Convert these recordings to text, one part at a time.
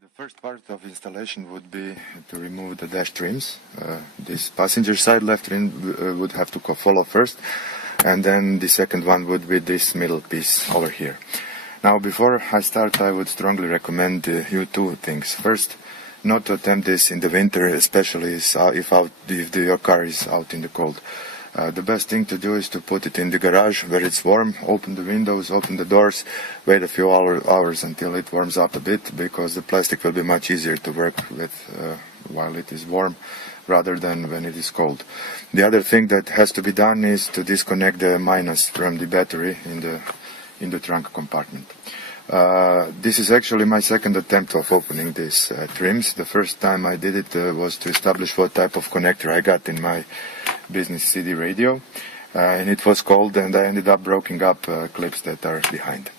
The first part of installation would be to remove the dash trims. This passenger side left trim would have to follow first, and then the second one would be this middle piece over here. Now before I start, I would strongly recommend you two things. First, not to attempt this in the winter, especially if your car is out in the cold. The best thing to do is to put it in the garage where it's warm, open the windows, open the doors, wait a few hours until it warms up a bit, because the plastic will be much easier to work with while it is warm rather than when it is cold. The other thing that has to be done is to disconnect the minus from the battery in the trunk compartment. This is actually my second attempt of opening these trims. The first time I did it was to establish what type of connector I got in my business CD radio, and it was cold, and I ended up breaking up clips that are behind.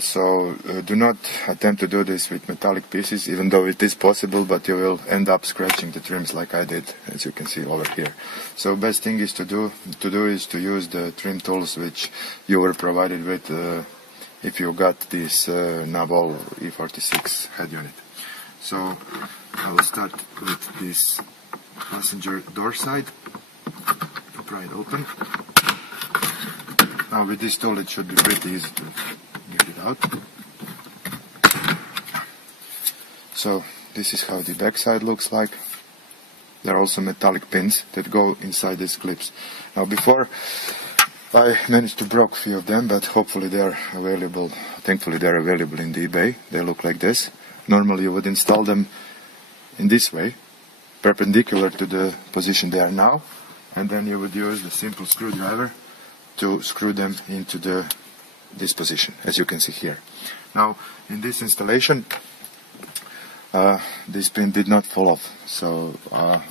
So do not attempt to do this with metallic pieces, even though it is possible, but you will end up scratching the trims like I did, as you can see over here. So best thing is to use the trim tools which you were provided with if you got this Navall E46 head unit. So I will start with this passenger door side. Pry it open. Now with this tool it should be pretty easy to get it out. So this is how the back side looks like. There are also metallic pins that go inside these clips. Now before I managed to break a few of them, but hopefully they are available. Thankfully they are available in the eBay. They look like this. Normally you would install them in this way, perpendicular to the position they are now, and then you would use the simple screwdriver to screw them into this position, as you can see here. Now in this installation this pin did not fall off, so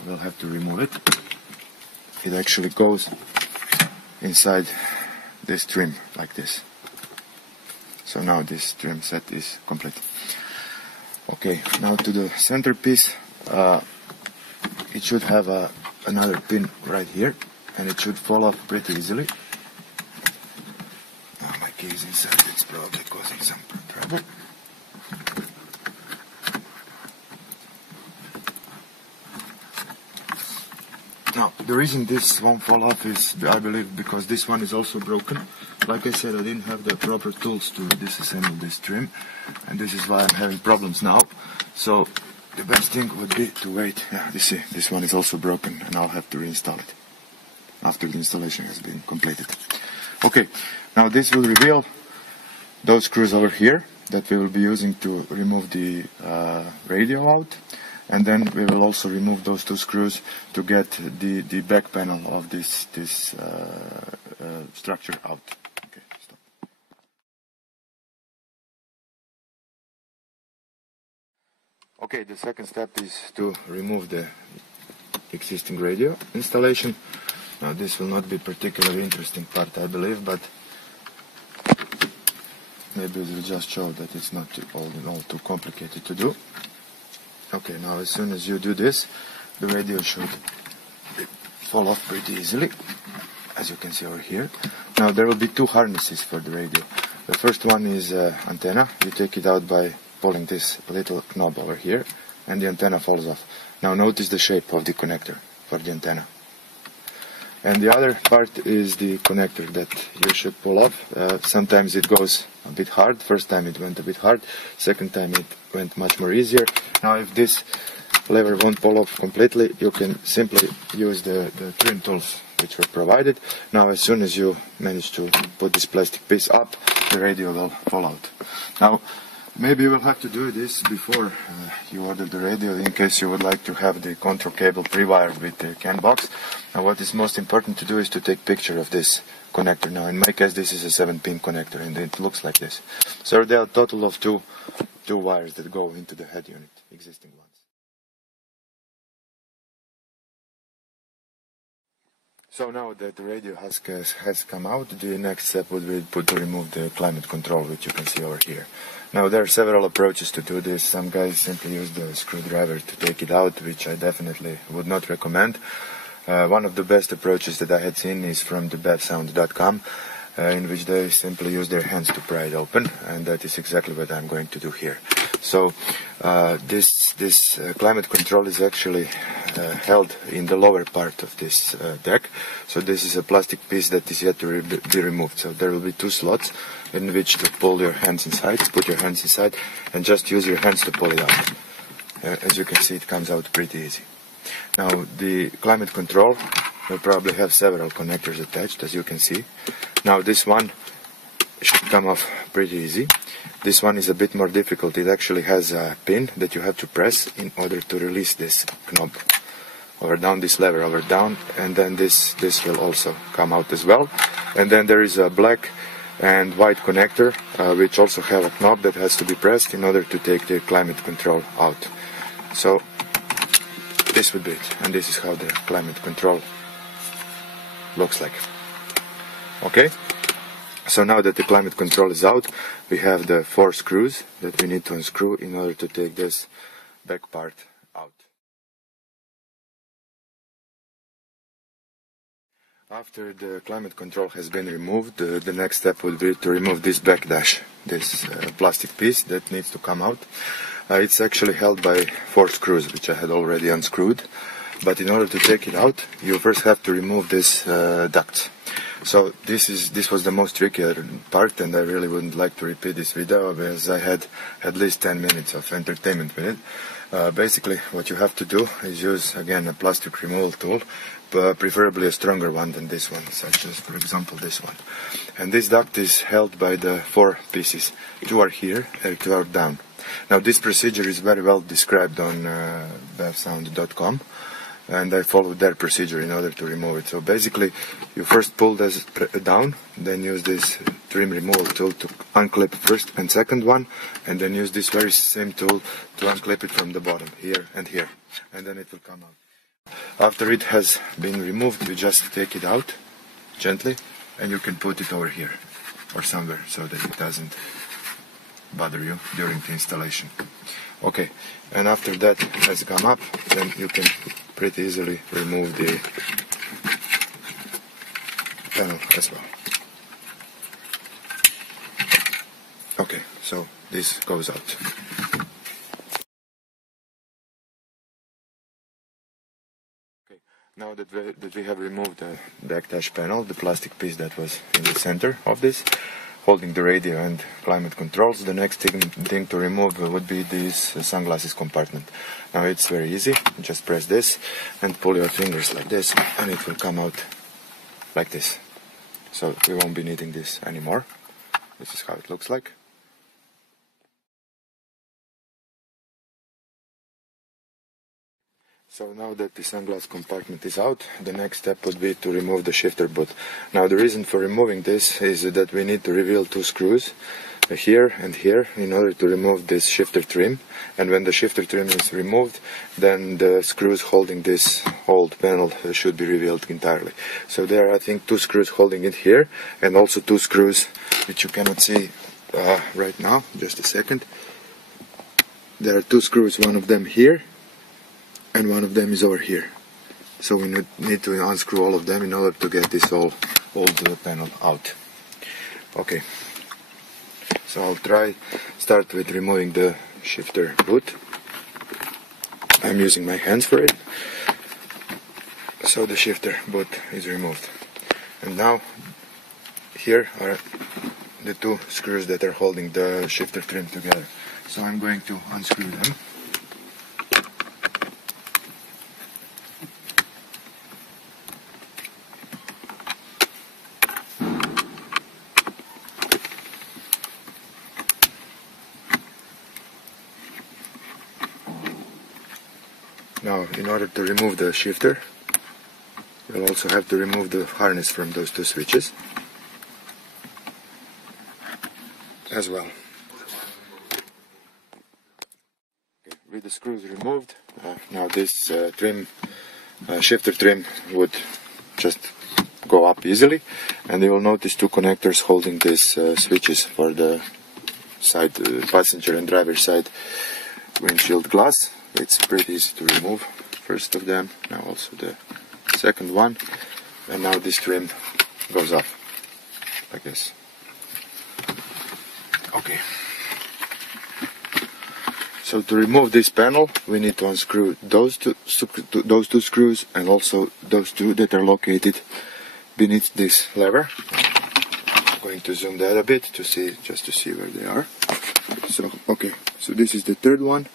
we'll have to remove it. It actually goes inside this trim like this. So now this trim set is complete. Okay, now to the centerpiece. It should have another pin right here, and it should fall off pretty easily. Now my key is inside, it's probably causing some trouble. Now, the reason this won't fall off is, I believe, because this one is also broken. Like I said, I didn't have the proper tools to disassemble this trim, and this is why I'm having problems now. So the best thing would be to wait. Yeah, you see, this one is also broken, and I'll have to reinstall it after the installation has been completed. Okay, now this will reveal those screws over here that we will be using to remove the radio out, and then we will also remove those two screws to get the back panel of this structure out. Okay, stop. Okay, the second step is to remove the existing radio installation. Now this will not be particularly interesting part, I believe, but maybe it will just show that it's not all in all too complicated to do. Okay, now as soon as you do this, the radio should fall off pretty easily, as you can see over here. Now there will be two harnesses for the radio. The first one is antenna. You take it out by pulling this little knob over here, and the antenna falls off. Now notice the shape of the connector for the antenna. And the other part is the connector that you should pull off. Sometimes it goes a bit hard. First time it went a bit hard. Second time it went much more easier. Now if this lever won't pull off completely, you can simply use the trim tools which were provided. Now as soon as you manage to put this plastic piece up, the radio will fall out. Now maybe you will have to do this before you order the radio, in case you would like to have the control cable pre-wired with the CAN box. Now what is most important to do is to take picture of this connector. Now in my case this is a 7-pin connector, and it looks like this. So there are a total of two wires that go into the head unit, existing ones. So now that the radio has come out, the next step would be to remove the climate control, which you can see over here. Now there are several approaches to do this. Some guys simply use the screwdriver to take it out, which I definitely would not recommend. One of the best approaches that I had seen is from the bevsound.com. in which they simply use their hands to pry it open, and that is exactly what I'm going to do here. So this climate control is actually held in the lower part of this deck. So this is a plastic piece that is yet to be removed. So there will be two slots in which to pull your hands inside, put your hands inside, and just use your hands to pull it out. As you can see, it comes out pretty easy. Now the climate control will probably have several connectors attached, as you can see. Now this one should come off pretty easy. This one is a bit more difficult. It actually has a pin that you have to press in order to release this knob. Over down, this lever, over down, and then this will also come out as well. And then there is a black and white connector which also have a knob that has to be pressed in order to take the climate control out. So this would be it, and this is how the climate control looks like. Okay, so now that the climate control is out, we have the 4 screws that we need to unscrew in order to take this back part out. After the climate control has been removed, the next step would be to remove this back dash, this plastic piece that needs to come out. It's actually held by 4 screws, which I had already unscrewed. But in order to take it out, you first have to remove this duct. So this was the most trickier part, and I really wouldn't like to repeat this video because I had at least 10 minutes of entertainment with it. Basically, what you have to do is use again a plastic removal tool, preferably a stronger one than this one, such as, for example, this one. And this duct is held by the 4 pieces. 2 are here and 2 are down. Now this procedure is very well described on bevsound.com, and I followed their procedure in order to remove it. So basically, you first pull this down, then use this trim removal tool to unclip first and second one, and then use this very same tool to unclip it from the bottom, here and here, and then it will come out. After it has been removed, you just take it out gently, and you can put it over here or somewhere so that it doesn't bother you during the installation. Okay, and after that has come up, then you can pretty easily remove the panel as well. Okay, so this goes out. Okay, now that we have removed the back dash panel, the plastic piece that was in the center of this, holding the radio and climate controls, the next thing to remove would be this sunglasses compartment. Now it's very easy, just press this and pull your fingers like this, and it will come out like this. So we won't be needing this anymore. This is how it looks like. So now that the sunglass compartment is out, the next step would be to remove the shifter boot. Now the reason for removing this is that we need to reveal 2 screws, here and here, in order to remove this shifter trim. And when the shifter trim is removed, then the screws holding this old panel should be revealed entirely. So there are, I think, 2 screws holding it here, and also 2 screws which you cannot see right now. Just a second. There are 2 screws, one of them here, and one of them is over here. So we need to unscrew all of them in order to get this old panel out. Okay, so I'll start with removing the shifter boot. I'm using my hands for it. So the shifter boot is removed. And now here are the 2 screws that are holding the shifter trim together. So I'm going to unscrew them. Now, in order to remove the shifter, you'll also have to remove the harness from those 2 switches as well. Okay, with the screws removed, now this shifter trim would just go up easily, and you will notice 2 connectors holding these switches for the side passenger and driver side windshield glass. It's pretty easy to remove, first of them, now also the second one, and now this trim goes off. like this. Okay. So to remove this panel, we need to unscrew those two screws and also those two that are located beneath this lever. I'm going to zoom that a bit to see, just to see where they are. So okay, so this is the third one,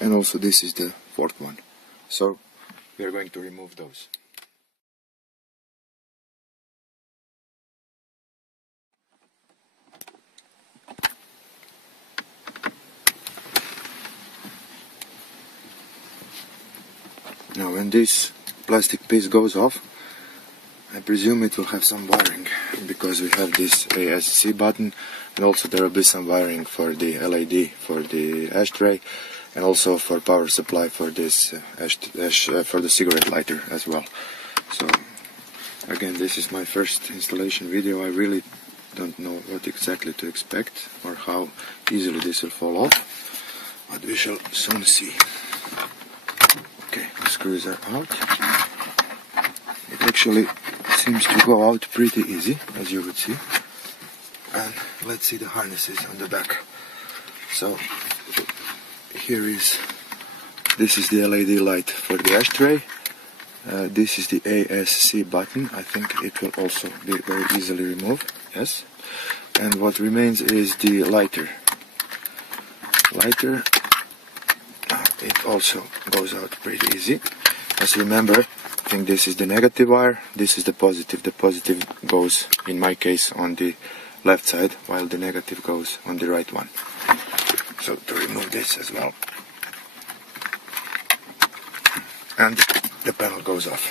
and also this is the fourth one. So we are going to remove those. Now when this plastic piece goes off, I presume it will have some wiring, because we have this ASC button, and also there will be some wiring for the LED for the ashtray, and also for power supply for this for the cigarette lighter as well. So again, this is my first installation video. I really don't know what exactly to expect or how easily this will fall off, but we shall soon see. Okay, the screws are out. It actually seems to go out pretty easy, as you would see. And let's see the harnesses on the back. So this is the LED light for the ashtray. This is the ASC button. I think it will also be very easily removed. Yes. And what remains is the lighter. It also goes out pretty easy. As remember, I think this is the negative wire, this is the positive. The positive goes, in my case, on the left side, while the negative goes on the right one. So to remove this as well. And the panel goes off.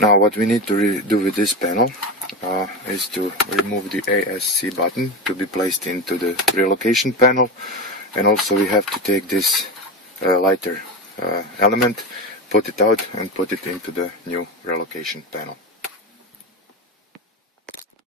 Now what we need to do with this panel is to remove the ASC button to be placed into the relocation panel. And also we have to take this lighter element, put it out and put it into the new relocation panel.